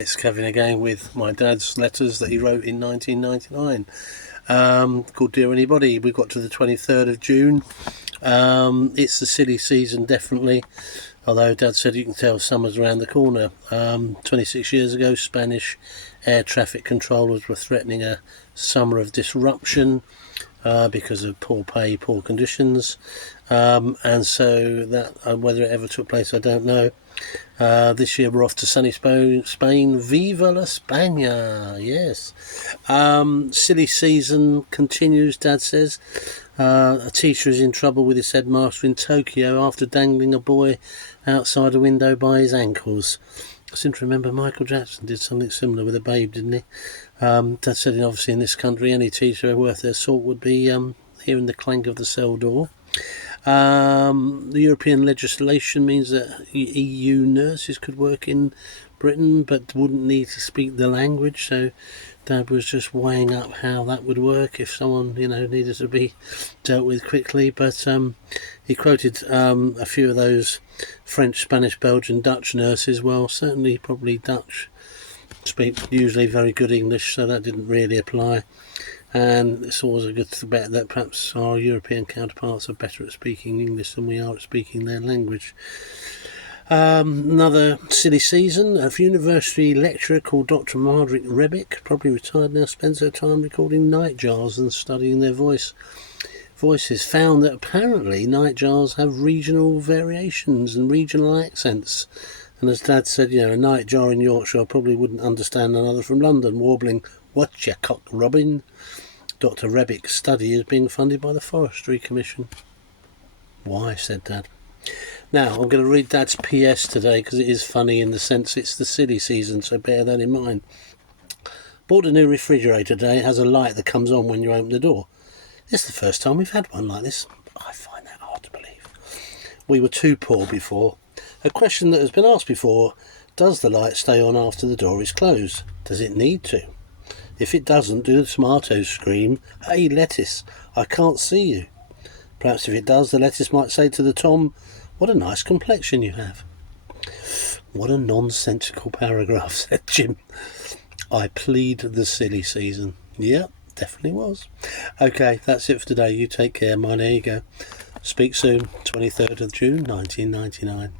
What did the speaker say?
It's Kevin again with my dad's letters that he wrote in 1999, called Dear Anybody. We've got to the 23rd of June. It's the silly season, definitely, although Dad said you can tell summer's around the corner. 26 years ago, Spanish air traffic controllers were threatening a summer of disruption because of poor pay, poor conditions, and so that whether it ever took place I don't know. This year we're off to sunny Spain. Viva la España! Yes. Silly season continues, Dad says. A teacher is in trouble with his headmaster in Tokyo after dangling a boy outside a window by his ankles. I seem to remember Michael Jackson did something similar with a babe, didn't he? Dad said obviously in this country any teacher worth their salt would be hearing the clank of the cell door. The European legislation means that EU nurses could work in Britain but wouldn't need to speak the language, so Dad was just weighing up how that would work if someone needed to be dealt with quickly. But he quoted a few of those French, Spanish, Belgian, Dutch nurses. Well, certainly probably Dutch speak usually very good English, so that didn't really apply. And it's always a good bet that perhaps our European counterparts are better at speaking English than we are at speaking their language. Another silly season. A university lecturer called Dr. Margaret Rebick, probably retired now, spends her time recording nightjars and studying their voices. Found that apparently nightjars have regional variations and regional accents. And as Dad said, a nightjar in Yorkshire probably wouldn't understand another from London warbling, "What's your cock, Robin?" Dr. Rebick's study is being funded by the Forestry Commission. Why, said Dad. Now, I'm going to read Dad's PS today because it is funny in the sense it's the silly season, so bear that in mind. Bought a new refrigerator today. It has a light that comes on when you open the door. This is the first time we've had one like this. I find that hard to believe. We were too poor before. A question that has been asked before: does the light stay on after the door is closed? Does it need to? If it doesn't, do the tomatoes scream, "Hey lettuce, I can't see you"? Perhaps if it does, the lettuce might say to the tom, "What a nice complexion you have." What a nonsensical paragraph, said Jim. I plead the silly season. Yep, definitely was. Okay, that's it for today. You take care, mine. There you go. Speak soon. 23rd of June 1999.